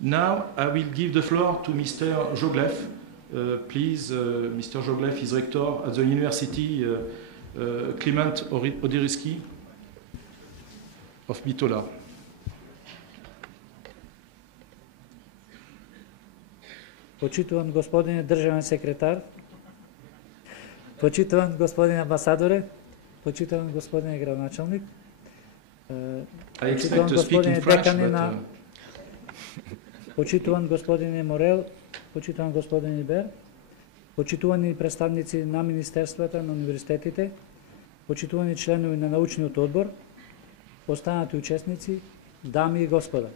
Now I will give the floor to Mr. Joglev. Please, Mr. Joglev is rector at the University Clement Odyriski of Bitola. Почитуван господин државен секретар, почитуван господин амбасадоре, почитуван господин градоначалник, почитуван господин деканина, почитуван господин Морел, почитуван господин Ибер, почитувани представници на министерствата, на университетите, почитувани членови на научниот одбор, останати учесници, дами и господа.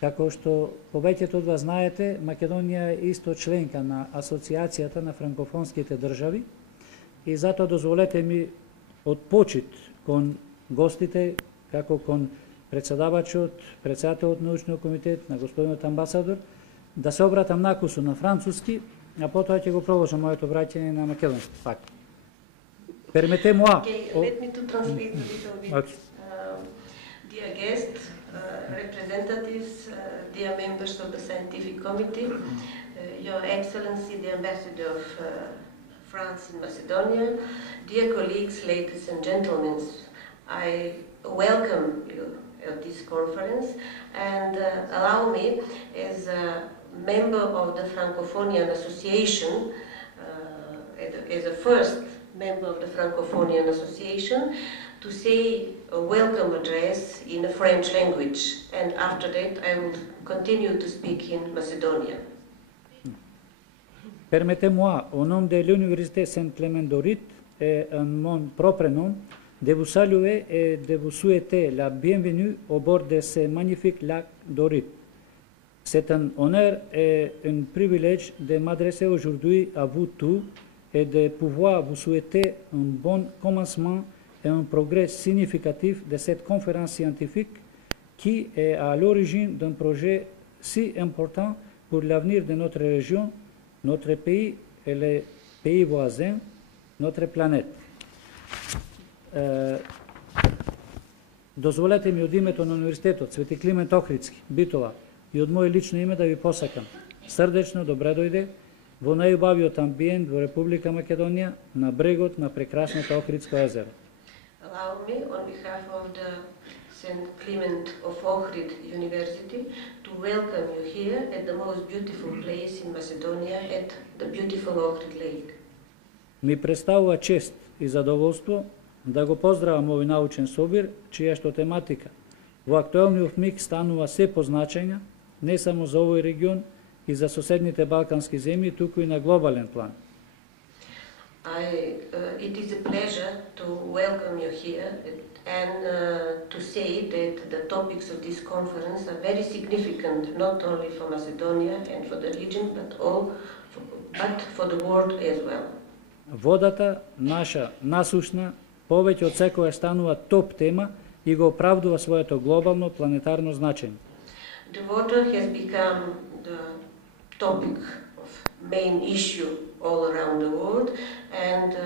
Како што повеќето од вас знаете, Македонија е исто членка на Асоциацијата на франкофонските држави и затоа дозволете ми од почит кон гостите, како кон председавачот, председателот на научниот комитет, на господинот амбасадор, да се обратам накусу на француски, а потоа ќе го продолжам моето обраќање на македонски. Пак. Permettez-moi. Let me to translate a little bit. Okay. Dear guests, representatives, dear members of the scientific committee, Your Excellency, the Ambassador of France in Macedonia, dear colleagues, ladies and gentlemen, I welcome you at this conference and allow me, as a member of the Francophonian Association, as a first member of the Francophonian Association, to say a welcome address in the French language, and after that I will continue to speak in Macedonian. Permettez-moi, au nom de l'Université Saint-Clément d'Orit et en mon propre nom, de vous saluer et de vous souhaiter la bienvenue au bord de ce magnifique lac d'Orit. C'est un honneur et un privilège de m'adresser aujourd'hui à vous tous et de pouvoir vous souhaiter un bon commencement et un progrès significatif de cette conférence scientifique qui est à l'origine d'un projet si important pour l'avenir de notre région, notre pays et les pays voisins, notre planète. Дозволете ми од името на Университетот Свети Климент Охридски, Битола, и од моје лично име да ви посакам срдечно добре дојде во најубавиот амбиент во Република Македонија на брегот на прекрасното Охридско езеро. Allow me, on behalf of the St. Clement of Ohrid University, to welcome you here at the most beautiful place in Macedonia, at the beautiful Ohrid Lake. Ми представува чест и задоволство да го поздравам овој научен собир, чија што тематика во актуелниот миг станува се позначајна не само за овој регион и за соседните балкански земји, туку и на глобален план. It is a pleasure to welcome you here and to say that the topics of this conference are very significant, not only for Macedonia and for the region, but for the world as well. Водата наша насушна повеќе од секоја станува топ тема и го оправдува своето глобално планетарно значење. The water has become the topic of main issue all around the world and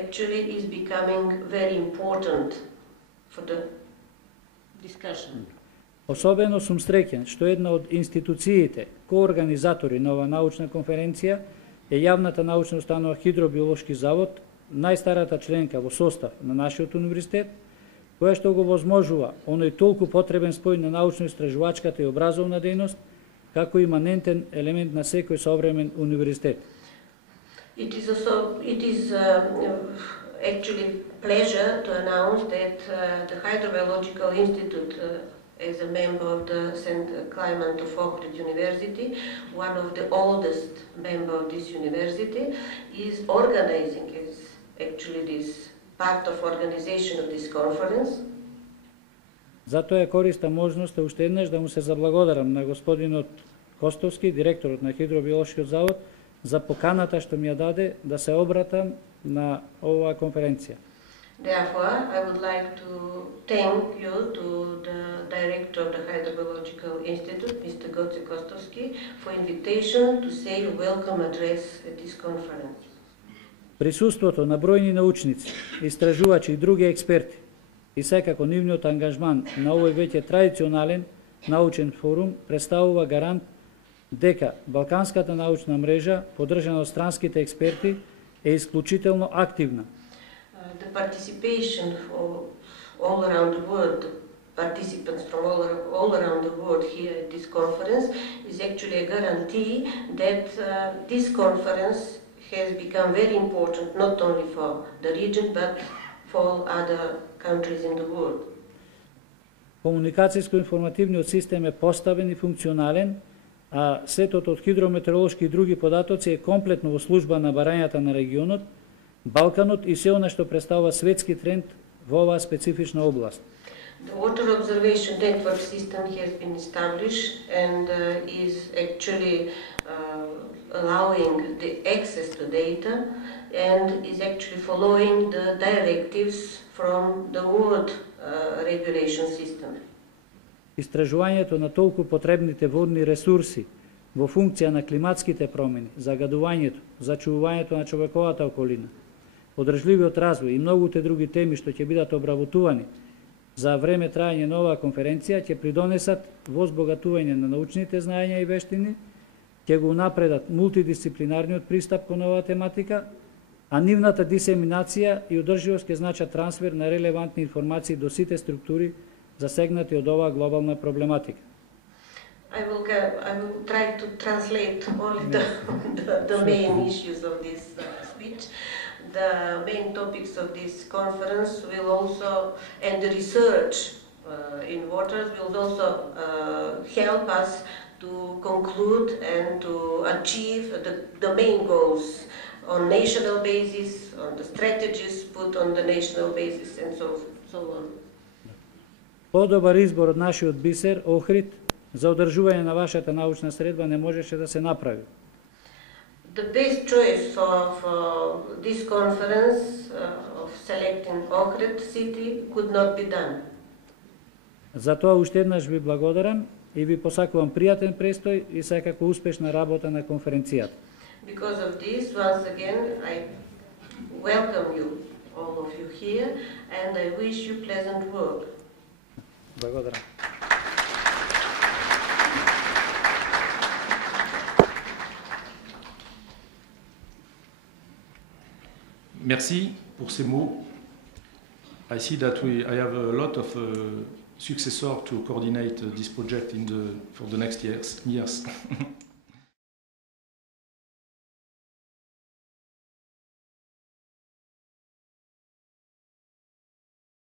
actually is becoming very important for the discussion. Особено сум среќен што една од институциите коорганизатори на оваа научна конференција е јавната научна установа Хидробиолошки завод, најстарата членка во состав на нашиот универзитет, која што го возможува оној толку потребен спој на научно-истражувачката и образовна дејност, како иманентен елемент на секој современ универзитет. It is actually pleasure to announce that the Hydrobiological Institute, as a member of the St. Clement of Ohrid University, one of the oldest member of this university, is organizing, is actually this part of organization of this conference. Затоа ја користам можноста уште еднаш да му се заблагодарам на господинот Костовски, директорот на Хидробиолошкиот завод, за поканата што ми ја даде да се обратам на оваа конференција. Therefore, I would like to thank you to the director of the Hydrobiological Institute, Mr. Goce Kostovski, for invitation to say a welcome address at this conference. Присуството на бројни научници, истражувачи и други експерти и секако нивниот ангажман на овој веќе традиционален, научен форум представува гарант дека Балканската научна мрежа, поддржана од странските експерти, е исклучително активна. The participation for all around the world, participants from all around the world here at this conference is actually a guarantee that this conference has become very important not only for the region but for other countries in the world. Комуникацијско-информативниот систем е поставен и функционален, а сетот од хидрометеоролошки и други податоци е комплетно во служба на барањата на регионот, Балканот и се она што представува светски тренд во оваа специфична област. The water observation network system has been established and is actually allowing the access to data and is actually following the directives from the world regulation system. Истражувањето на толку потребните водни ресурси во функција на климатските промени, загадувањето, зачувувањето на човековата околина, одржливиот развој и многуте други теми што ќе бидат обработувани за време трајање на оваа конференција ќе придонесат во збогатување на научните знаења и вештини, ќе го напредат мултидисциплинарниот пристап кон оваа тематика, а нивната дисеминација и одржливост ќе значат трансфер на релевантни информации до сите структури засегнати од оваа глобална проблематика. I will try to translate only the main issues of this speech. The main topics of this conference will also, and the research in waters will also help us to conclude and to achieve the main goals on national basis, on the strategies put on the national basis and so on. Подобар избор од нашиот бисер, Охрид, за одржување на вашата научна средба не можеше да се направи. The best choice of this conference of selecting Ohrid city could not be done. Затоа уште еднаш ви благодарам и ви посакувам пријатен престој и секако успешна работа на конференцијата. Because of this, once again, I welcome you, all of you here, and I wish you pleasant work. Благодарам. Merci pour ces mots. I see that I have a lot of successors to coordinate this project for the next years.